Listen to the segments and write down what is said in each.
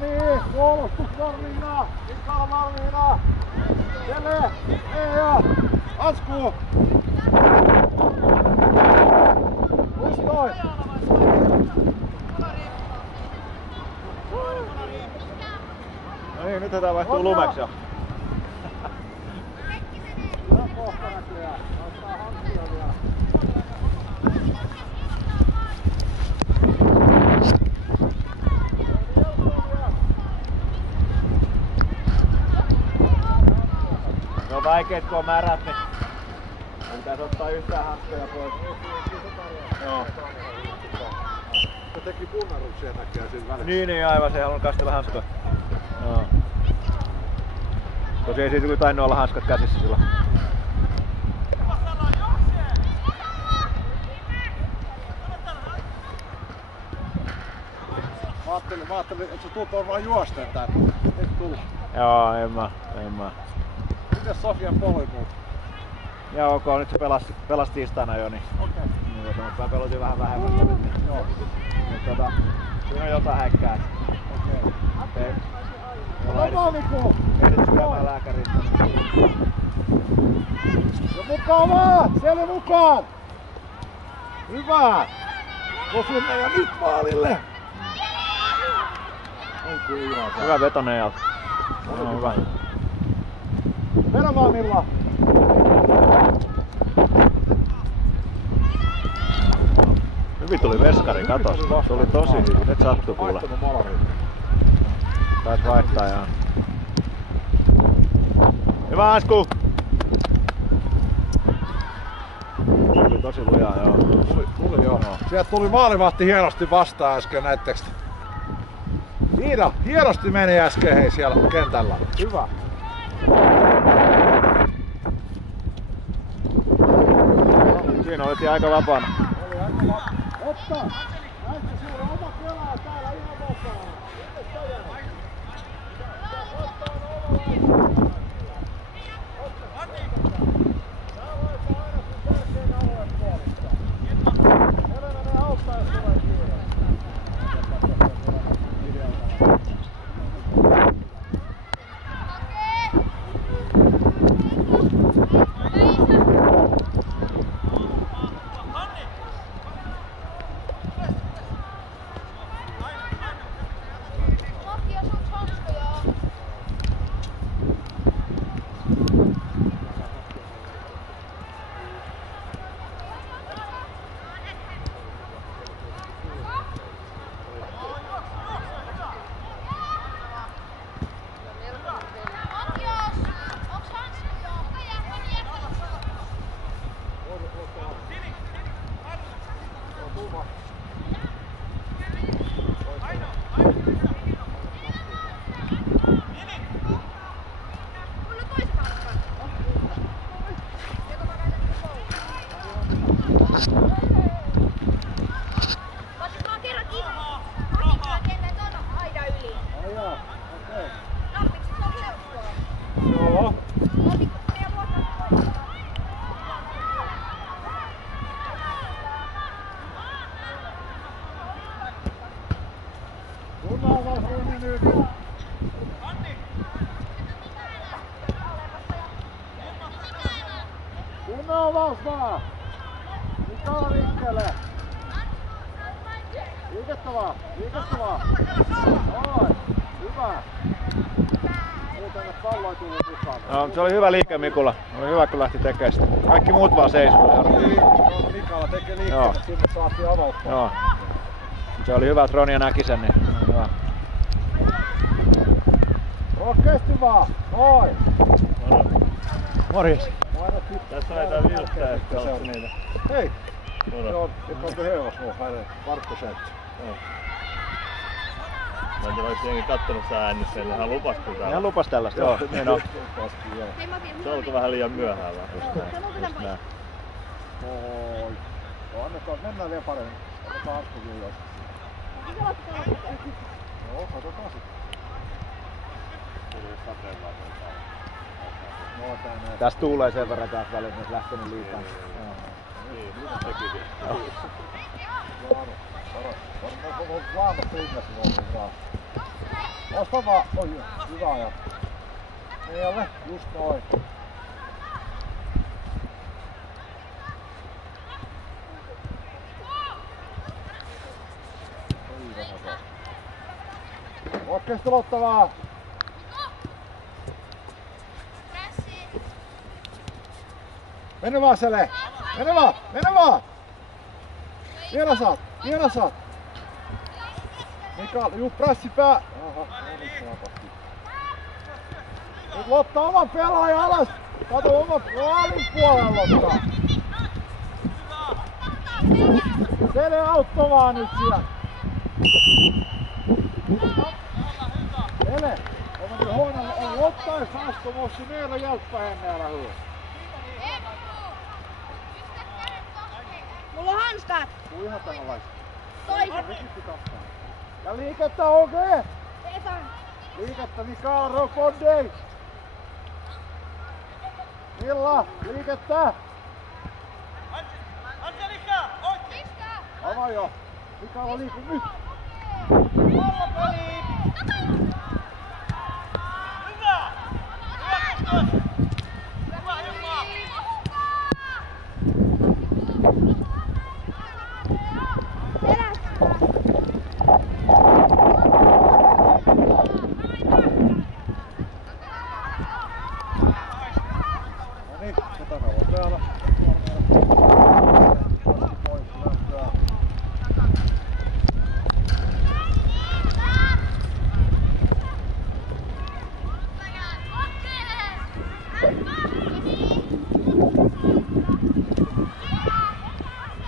niin, puolustus valmiina. Mika on valmiina. Jelle, Eija, Asku. Ustoi. No niin, nyt tää vaihtuu lumeksi jo. Ihan kohta näköjään. Ottaa hankkia vielä. Se on vaikeet kun on märät, niin ei pitäis ottaa yhtään hanskoja pois. Joo. Se teki punnaruksia näköjään siinä välissä. Niin aivan, se ei halunnut kastella hanskoja. Joo. Tosi ei siitä kyllä tainnut olla hanskat käsissä silloin. Mä ajattelin, että sä tuut vaan juosteen tänne. Et tuu. Joo, en mä. Mites Sofian polku? Ja ok, nyt se pelasi tiistaina jo, niin mä pelotin vähän vähemmän. Joo. Mutta siinä on jotain häkkää. Okei. Ota Miku! Ehdit syömään lääkäriin. Ja mukaan vaan! Siellä mukaan! Hyvä! Osu meidän nyt maalille! Oikein ihan saa. Hyvä veto Nejalta. On hyvä. Vedä vaan Milla! Hyvin tuli veskari, katos. Se oli tosi hyvin. Nyt sattui kuule. Taisit vaihtaa jaa. Hyvä Asku! Se oli tosi lujaa joo. Tuli joo. Sieltä tuli maalivahti hienosti vastaan äsken, näittekö? Iida, hienosti meni äsken hei siellä kentällä. Hyvä. Siinä oltiin aika vapaana. Oli aika vapaana. Otta! Näistä sulla on oma pelaaja täällä ihan vapaana. Mites sä jäät? Otta on oma. Tää laittaa aina sun tärkein alueen puolista. Helena ne auttaa jos tulee kiire. Kunnon avaus vaan! Mika on liikkeelle! Liikettä vaan! Noin! Hyvä! Muuten tänne pallo ei tullut mukaan. No, se oli hyvä liike Mikulla. Oli hyvä kun lähti tekemään sitä. Kaikki muut vaan seisoo. Niin, Mikalla tekee liikkeelle, sinne saatiin avauttaa. Joo. Se oli hyvä, että Ronja näki sen, niin hyvä. Rohkeasti vaan! Noin! Morjes! Tässä on jotain vilttää, että on niitä. Hei! Joo, nyt on tehos nuo hänen Varkkosentti. Mä en tiedä, olis jengi kattonut sitä äänissä, niin hän lupas kyllä täällä. Ihan lupas tällaista, joo. Niin on. Se alkoi vähän liian myöhään vaan. Just näin. Oi. No, annetaan, mennään vielä paremmin. Otetaan Askukin jos. Joo, katsotaan sitten. Tästä tuulee sen verran taas väliin, että lähtenyt liikaa. Niin, mitä sekin. Vaano, varmasti on vaano pinnassa, Osta vaan. Oi, hyvä ja. Meille, just noin. Oikeesti lottavaa. Mene vaan Sele! Mene vaan! Mene vaan! Vielä saat! Mikael, juu prässi pää! Aha, no nyt napasti. Nyt Lotta oman pelaajan alas! Kato oman maalin puolella Lotta! Sele auttoi vaan nyt siellä! Sele! Om du har en Lotta är fast så måste Nela hjälpa henne, eller hur? Mulla on hanskat! Tuu ihan tähän laista. Toiset! Ja liikettä okei! Stefan! Liikettä Mikael Rokondei! Milla, liikettä! Angelika, oikein! Avaa jo! Mikael liiku nyt! Pallopeli! Hyvä! Hyvä! Hyvä homma! No niin, se takava täällä. Pois lähtöä.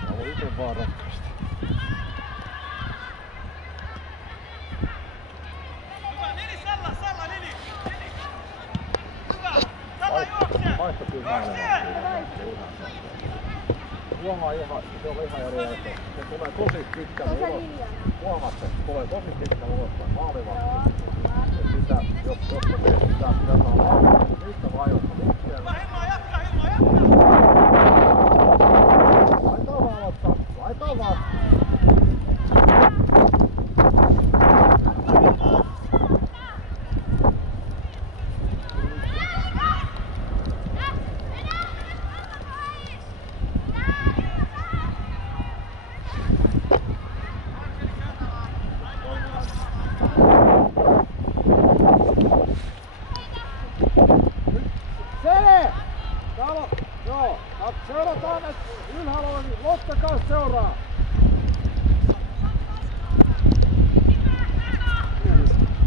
Tää oli ite vaan rakkaasti. Hyvä, Lili, Salla, Lili! Hyvä! Salla juoksee! Vaihto kyllä maailmaa. Huomaa ihan, se on ihan eri asia. Se tulee tosi pitkälle ulos. Huomaat se, se tulee tosi pitkälle ulos maalivahti. Sitä, jos se teet sitä, pitää saada laukaa. Niistä vaihoista liikkeelle. Hyvä, Hilma, jatka! Laitaa vaan Lotta, laitaa vaan. Sele! Täällä, joo. Seurataan, että ylhäällä on, niin Lotta kanssa seuraa.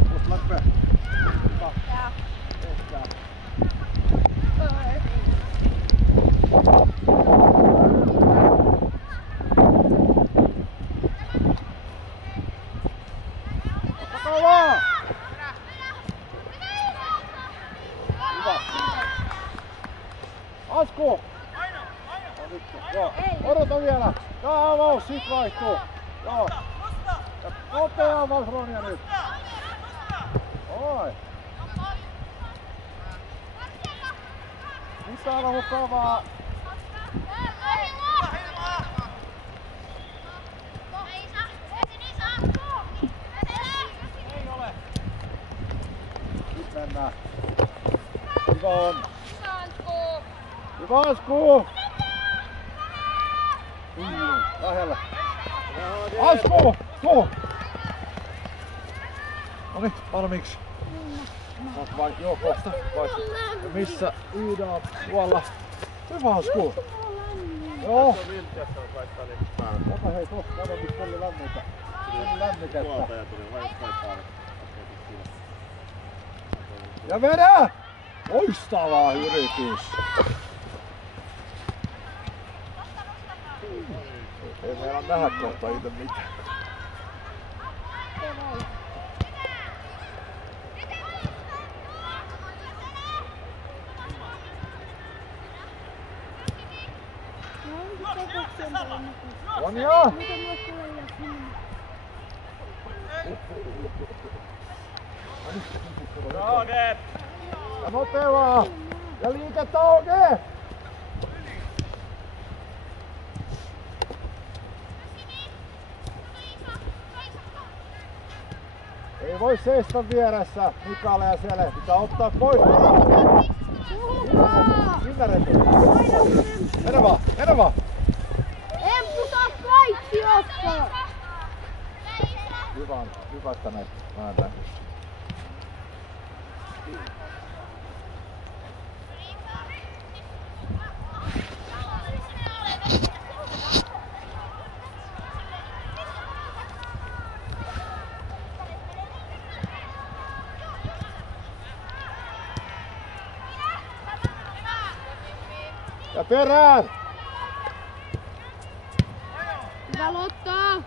Musta läppä. Hyvä. Tehkää. Ottakaa vaan! Hyvä. Asku! Joo, odota vielä. Tää avaus, sit vaihtuu. Joo. Ja nopea avaus Ronja nyt. Oi. Nyt täällä mukavaa. Nyt mennään. Hyvä on. Hyvä Asku! Lähellä. Asku! Tuu! Noniin, valmiiksi. Oot vai, joo, kohta. Ja missä Iida on tuolla? Hyvä Asku! Joo. Ota hei tosta, kato missä oli lämmintä. Oli lämmikettä. Ja vedä! Loistavaa yritys! Ei meillä nähdä kohta ite mitään. Ronja! Rage! Ja nopeaa! Ja liikettä oikein! Ei voi seistä vieressä Mikalle ja Sele. Pitää ottaa pois. Minä repy. Mene vaan. Empputa kaikki ottaa! Hyvä, että näin vääntää. Ja perään! Hyvä Lotta!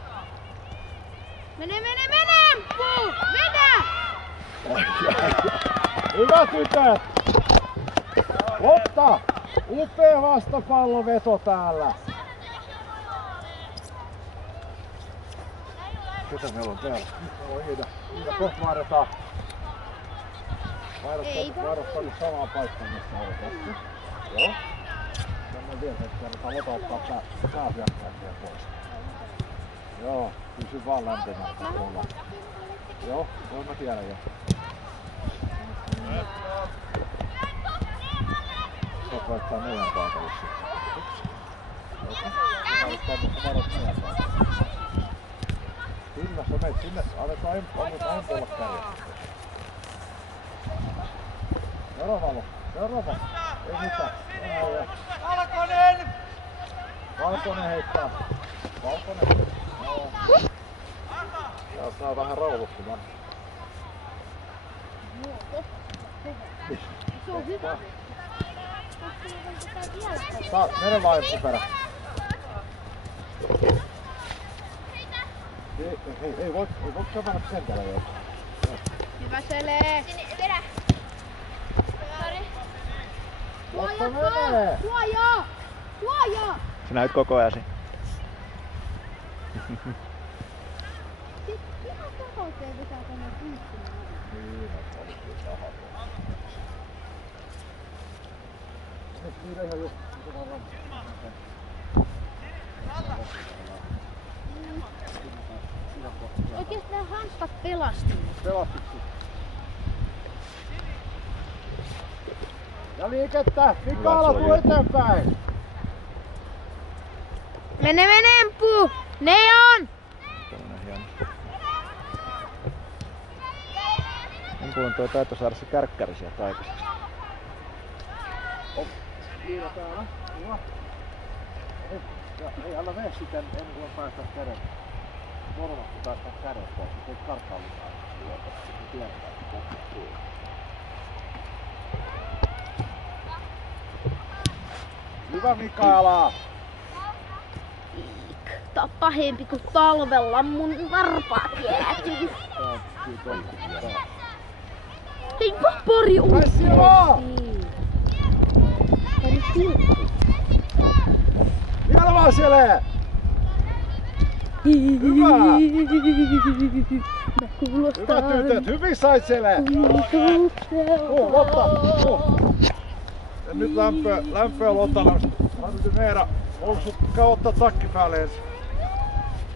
Mene! Emppu! Vedä! Hyvä tytöt! Lotta! Upea vastapalloveto täällä! Ketä meillä on täällä? Meillä on Iida. Kohta vaihdetaan. Vaihdetaan nyt samaan paikkaan, missä olet. Joo. Tänne vielä hetken, että Lota ottaa pääsiakkaisia pois. Joo, pysy vaan lämpimästi tuolla. Joo, mä tiedän jo. Saat vaihtaa meidän paikalle sitten. Varat meidän paikalle. Kyllä, sä menet sinne. Annetaan Empu olla kärjessä. Seuraava. Ei mitään. Valkonen! Valkonen heittää. Valkonen. Joo. Ja saa vähän rauhoittumaan. Se on hyvä. Mene vaan Emppu perä. Ei voi käydä kentällä jo. Hyvä Sele! Vedä! Suoja! Sä näyt koko ajan. Ihan takauteen pitää tänne kiittymään. Niin, että oli kyllä tahaa. Niitä ihan just tavallaan. Oikeesti nää hanskat pelastunut. Pelastiksi. Ja liikettä! Mikaela, tuu eteenpäin! Mene Emppu! Ne on! Tällainen hieno. Empulla on tuo taito saada se kärkkäri sieltä aikaiseksi. Iida täällä. Hyvä. Ei älä mene sitä ennen kuin päästä käden. Normaalisti päästään käden pois. Teit karkkailuttaa. Tiedetään, että kohtaa. Hyvä Mikaela! Tää on pahempi kuin talvella mun varpaat jäätyy. Hei, pari Pääs sinne vaan! Pari pilkku. Vielä vaan Sele! Hyvä! Mä kuulostan. Hyvä tytöt, hyvin sait Sele! Lotta! Ja nyt lämpöä Lotalle. Antti Meera, housut käy ottaa takki päälle ensin.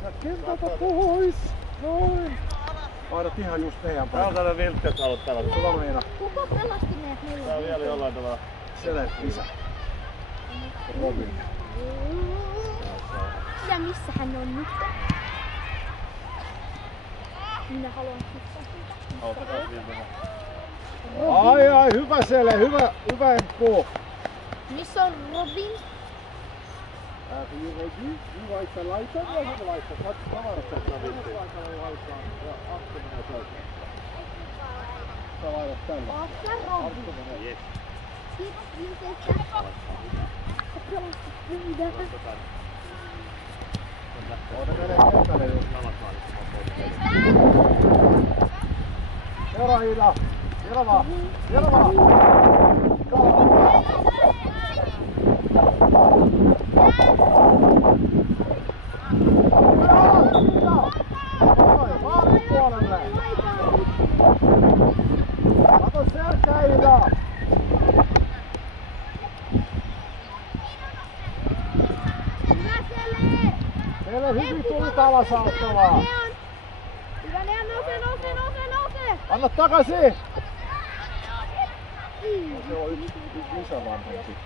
Ja kentältä pois! Noin! Vaihdat ihan just meidän Tää on päin. tällainen vilkkäs aloittava. Kuka Meera? Kuka pelasti meidät Tää on milloin? vielä jollain tavalla. Sele, isä. Robin. Ja missä hän on nyt? Minä haluan kysyä sitä. Auttakaa viimeinen. Ai, hyvä Sele, hyvä Emppu. Missä on Robin? You ready? You laita laitan ja sinä laita. Katso tavarat tässä paikalla laitaan ja Arttu menee toiseen. Sä laitat tällä. Ootko Robin? Arttu menee. Kiitos vinkkeistä. Sä pelastit minä. Oota menee kentälle just. Seuraa Iida. Vielä vaan. Maalin puolelle. Kato selkää Iida. Meille hyvin tuli alas auttavaa. Hyvä, ne on nouse. Anna takaisin! Se on yksi lisävanhempi.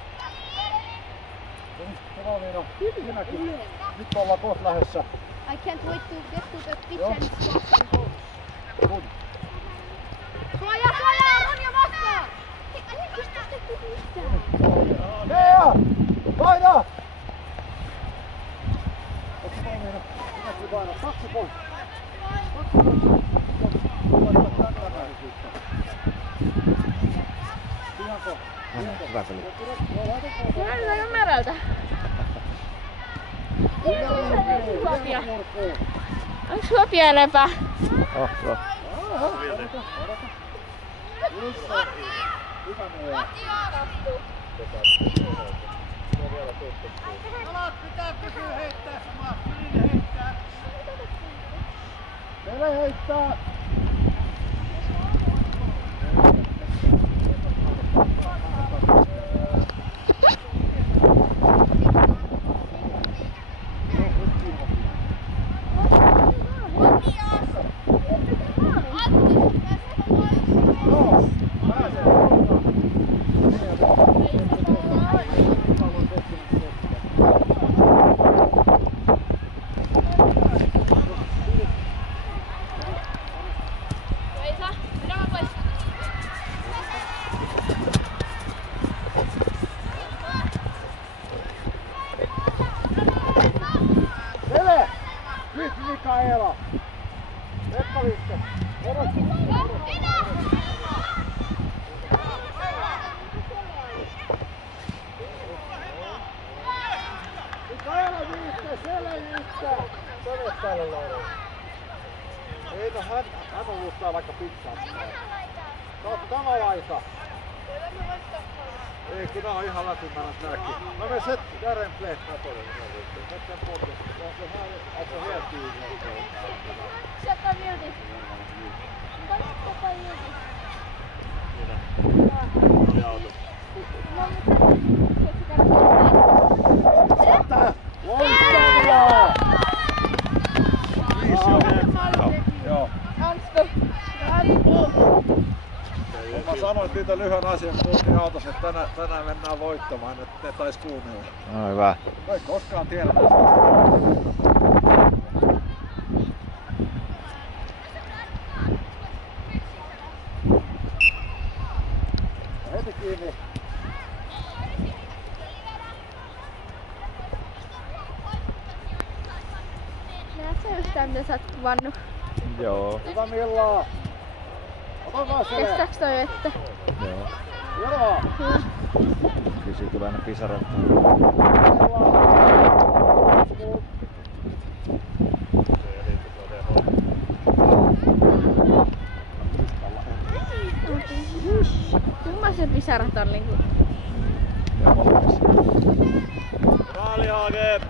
Hyvä Miina, sinäkin. Nyt ollaan kohta lähdössä. I can't wait to get to the pitch and swap some goals. Suojaa! Ronja vastaan! Hei, pistä yhtään. Mea! Paina! Otsi vaan Miina. Sinäkin paina. Taksi pois. Hyvä peli. Se näyttää aika märältä. Onks sulla pienempää? Oh, hyvä. Alat pitää pysyä heittää samaa. Sinne heittää. Mene heittää! Mikaela! Pekka Liske! Mikaela Liske! Siellä Liske! Sano tälle laudelle. Ei no hän on luuttaa vaikka pizzaa. Tämä laita. Ei kun nää on ihan läpimmäänät nääkin. No me set Jaren Pleht näpölle. Metsän podcast. Se on helt tyyliin. Säpä milti. Säpä milti. Oli auto. Tätä! Loistavaa! 5 joo. Mä sanoin niitä lyhyen asian, kun tultiin autossa, että tänään mennään voittamaan, että ne tais kuunnella. No hyvä. Ei koskaan tiedä näistä. Heti kiinni. Näet sä yhtään mitä sä oot kuvannut? Joo. Hyvä Milla! Otakaa se! Kestääks toi vettä? Joo. Joo! Kysyy tulee ne pisarat. Kumma se pisarat on niinku? Ja molemmissa. Maali Hage!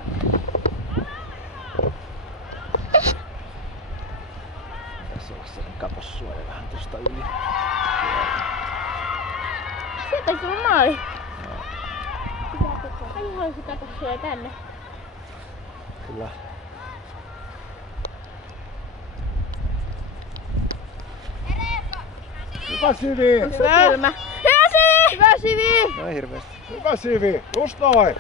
Tässä on sellainen kapossuoja vähän tosta yli. Sieltä ei tullut maali. Ai halusi kapossuoja tänne. Kyllä. Hyvä Sivi! Hyvä! Hyvä Sivi! Hyvä Sivi! No ei hirveesti. Hyvä Sivi! Just noin!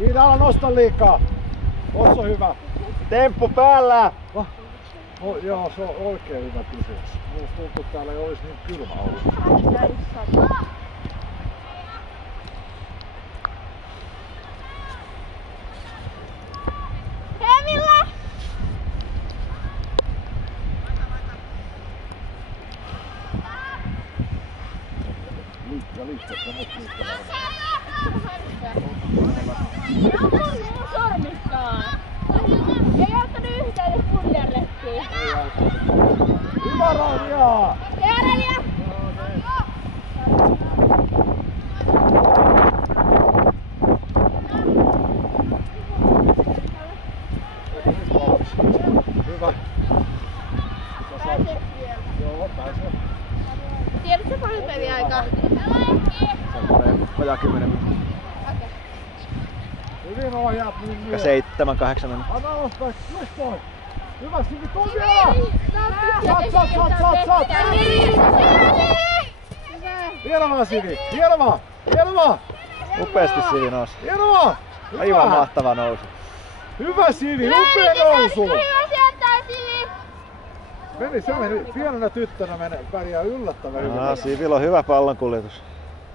Iida, älä nosta liikaa! Osso hyvä! Temppu päällä! Oh, joo, se on oikein hyvä kysymys. Musta tuntuu, että täällä ei olisi niin kylmä ollut. Emilla! Liikka, se on liikka. Ei ottanut mun sormistaan. Ei ottanut yhtään edes kuljarrettiin. Hyvä Rania! Järjellä! Hyvä. Joo, pääsee. Tiedätkö paljon peliä aikaa? Se on vajaa 10 minuuttia. Hyvin ohjaat niin. 7-8 mennä. Anna alaspäin, just noin. Hyvä, Sivi, tuu vielä! Saat! Vielä vaan, Sivi, vielä vaan! Upeasti Sivi nousi. Vielä vaan! Aivan mahtava nousu. Hyvä Sivi, upea nousu! Hyvä sieltä, Sivi! Meni, se meni pienenä tyttönä pärjää yllättävän hyvin. Sivillä on hyvä pallonkuljetus.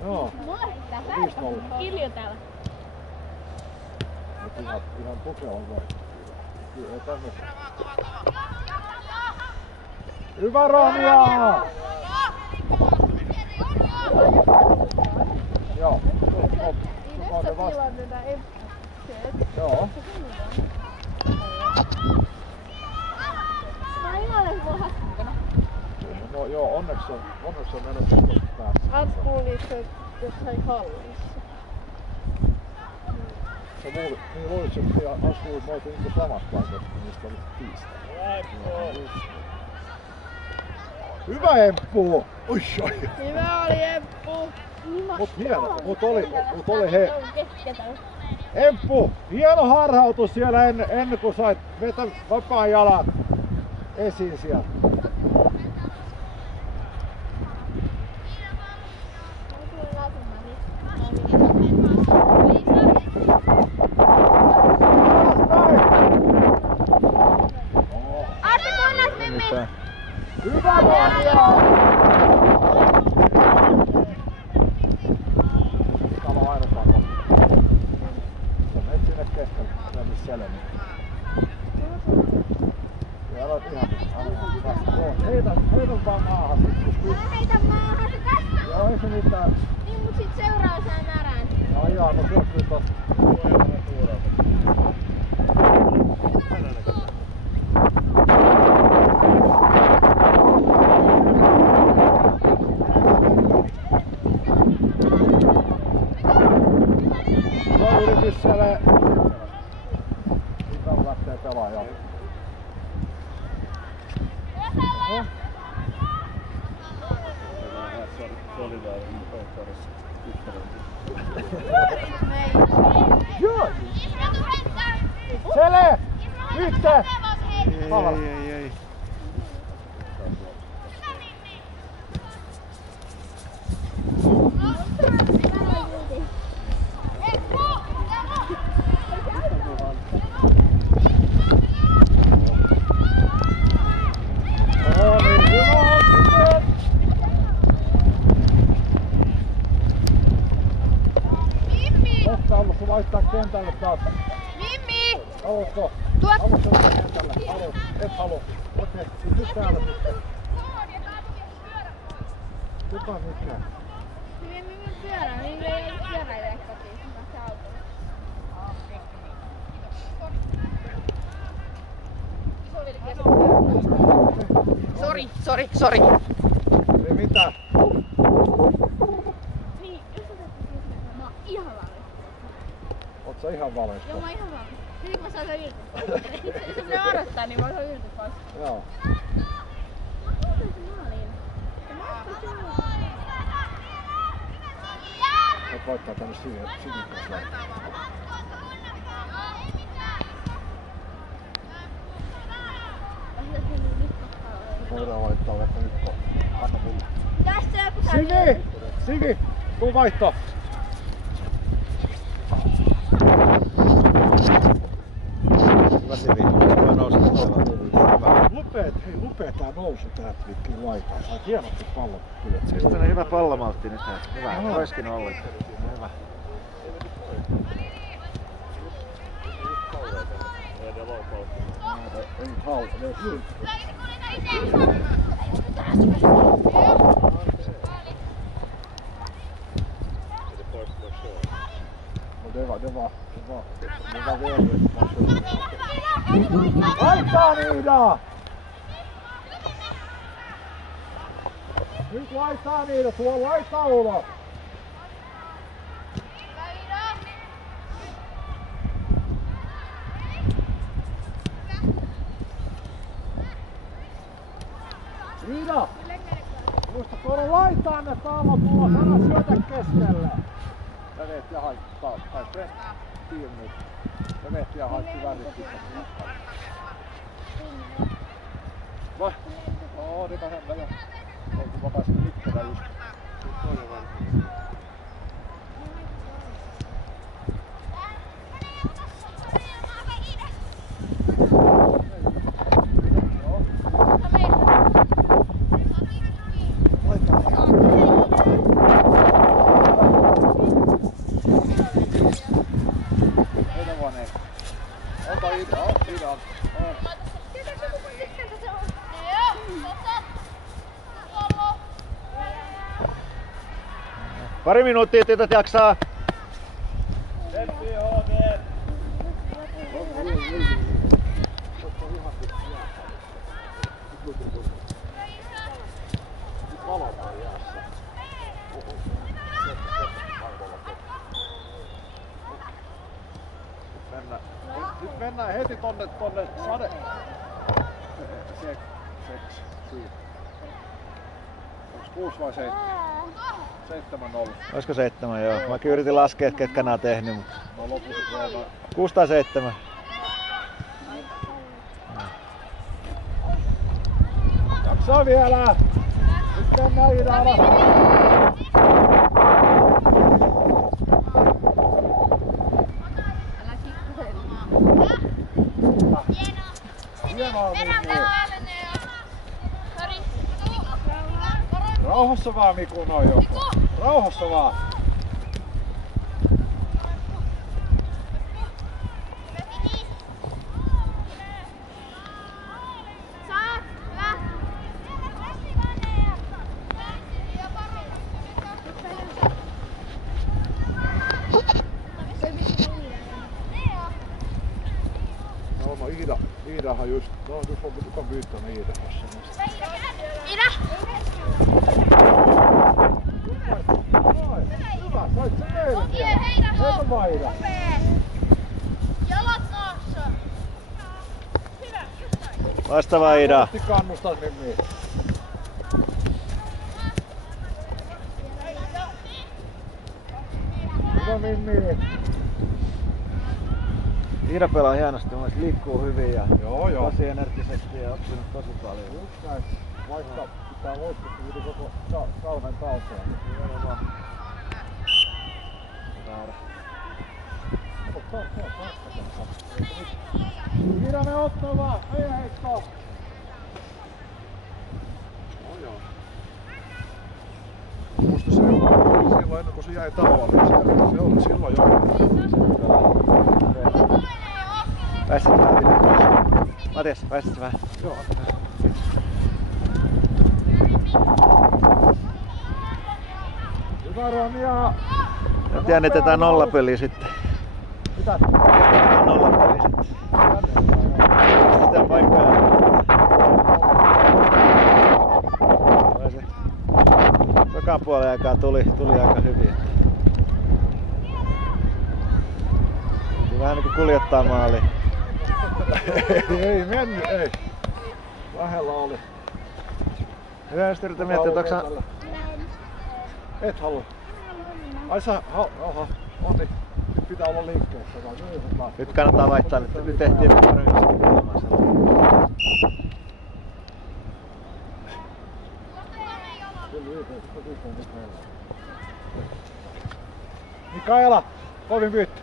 Joo. 5-0. Kilju täällä. Ihan tukea on vai. Ei tämmöistä. Hyvä Ronja! Joo. Joo. No joo, onneksi on mennyt sitten päässä. Aspuulissa jossain hallissa. Sä luulit, että Aspuulit me oltiin niinku samassa paikassa, mistä oli tiistai. Hyvä Emppu! Oi. Hyvä oli Emppu. Mut oli he. Emppu, hieno harhautus siellä ennen kuin sait vetä vapaan jalan esiin sieltä. Hyvä Ronja! Täällä lainataan kohta. Sä menet sinne keskelle, missä seleni. Ja aloit ihan vasta. Joo, heitä vaan maahan sit. Heitä maahan, se tästä! Joo, ei se mitään. Niin, mut sit seuraavaan närään. Ajaa, no syöksy tosta. Yritys siellä. Mitä lähtee pelaajalle? Joo! Sele! Yhteen! Ei. Haluatko vaihtaa kentälle taas? Mimmi! Haluatko? Tuot! Haluatko vaihtaa kentälle? Haluat? Et halua. Okei, pysy täällä sitten. Kuka mikä? Mimmi mun pyörä, Mimmi ei ole pyöräilijä kotiin. Mä se auto. Sori. Ei mitään. Niin, jos otettiin mä oon ihan valmis. Oot sä ihan valmis? Joo, mä oon ihan valmis. Nyt mä saan sen irti. Jos ne odottaa, niin mä saan irti pois. Joo. Mä otan sen maaliin. Voit laittaa tänne sinikkaan. Voidaan laittaa vaikka nyt kohta. Anna mulle. Tässä joku Sivi! Tuu vaihto! Hyvä Sivi. Hyvä nousu. Lupee tää nousu täältä vittiin laitaan. Sait hienosti pallon kyllä. Just tällainen hyvä pallomaltti nyt. Hyvä. Roiskin ollen. Hyvä. Ei hauta, ei kyllä. Det var väldigt. Laittaa niitä! Nyt laittaa niitä, tuo laittaa ulos! Iida! Muista tuolla laittaa ne talot, mulla sana syötä keskelle! Sä veet jaha, kai tiedä nyt. Ja Vehtiä haettiin värittiin. Vai? Oo, teka häntä jo. Oltu vakasin Mikkelä just. Toinen varmaan. Pari minuuttia tytöt jaksaa. Nyt mennään heti tonne sade. Onks 6 vai 7? 7 ollut. Olisiko 7 joo? Mäkin yritin laskea, ketkä nää on tehnyt, mutta... No lopussa vielä. 6 tai 7. Jaksaa vielä! Nyt mennään Iidalla! Hienoa Mimmi! Rauhassa vaan Miku noin joko. Rauhassa vaan! No Iidahan just, no just on kuka pyytänyt Iida tässä. Ida! Hyvä, sait sen eilen vielä. Heitä vaan Iida. Jalat maassa. Vastaava Iida. Varmasti kannustat Mimmi. Hyvä Mimmi. Iida pelaa hienosti, mun mielestä liikkuu hyvin ja Joo. tosi energisesti ja oppinut tosi paljon. Just näin. Vaikka pitää voittaa yli koko talven talteen. Nimenomaan. Kirjanen ottaa vaan, ei heittoa! Musta se oli silloin ennen kuin se jäi tauolle, se oli silloin jo. Pääsit vähän. Matias, pääsit vähän. Joo. Hyvä Ronja! Ja jännitetään nollapeliä sitten. Mitä? Jännitetään nollapeliä sitten. Sitä paikkaa. Tokan puolen aikaa tuli aika hyvin. Vähän niinku kuljettaa maaliin. Ei mennyt, ei. Lähellä oli. Hyvä, jos yritän miettiä, että onko et halua. Ai sä, oha, onni. Nyt pitää olla liikkeessä. nyt kannattaa vaihtaa, nyt tehtiin paremmin ilman sellainen. Mikaela, kovin pyyttä.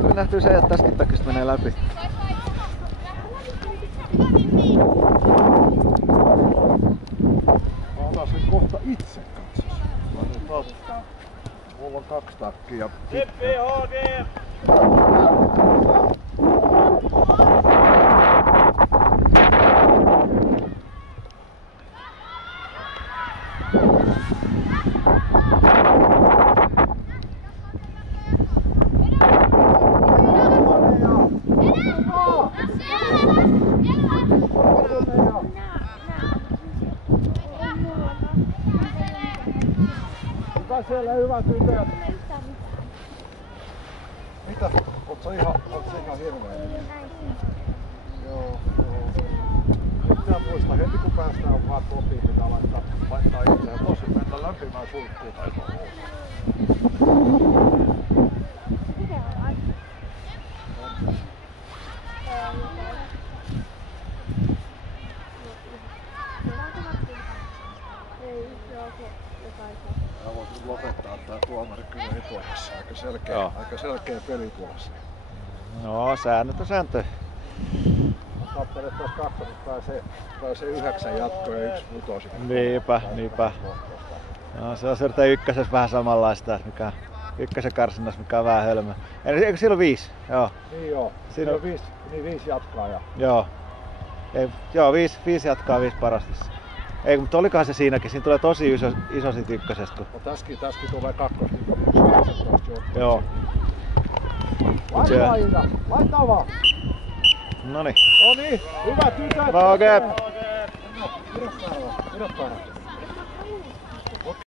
Tuli nähtyy se, että tässäkin takista menee läpi. Mä otan sen kohta itse katsos. Mulla on 2 takkia. Tippi HD! Mitä siellä hyvä tytöt? Mitä? Oot sä ihan hirveä? Joo. pitää muistaa, heti kun päästään vaan kotiin, pitää laittaa itseään tosi mennä lämpimään suihkuun tai Mä voisin lopettaa tää tuomari kyllä etuajassa. Aika selkeä peli tuossa. No, säännöt on sääntö. Mä katselin, että tuossa kaksosessa pääsee 9 jatkoa ja 1 putosi. Niinpä. No, se on sieltä ykkösessä vähän samanlaista, mikä ykkösen karsinnassa, mikä on vähän hölmö. Eikö siellä 5? Joo. Niin joo. Siinä on 5 jatkaa. Joo. Joo, 5 jatkaa 5 parastissa. Ei, mutta olikohan se siinäkin? Siinä tulee tosi iso siitä ykkösestä. No tässäkin tulee kakkosviikko. Joo. Laita vaan! Noniin. Noniin, hyvä tytöt! Okei. Pidä päällä.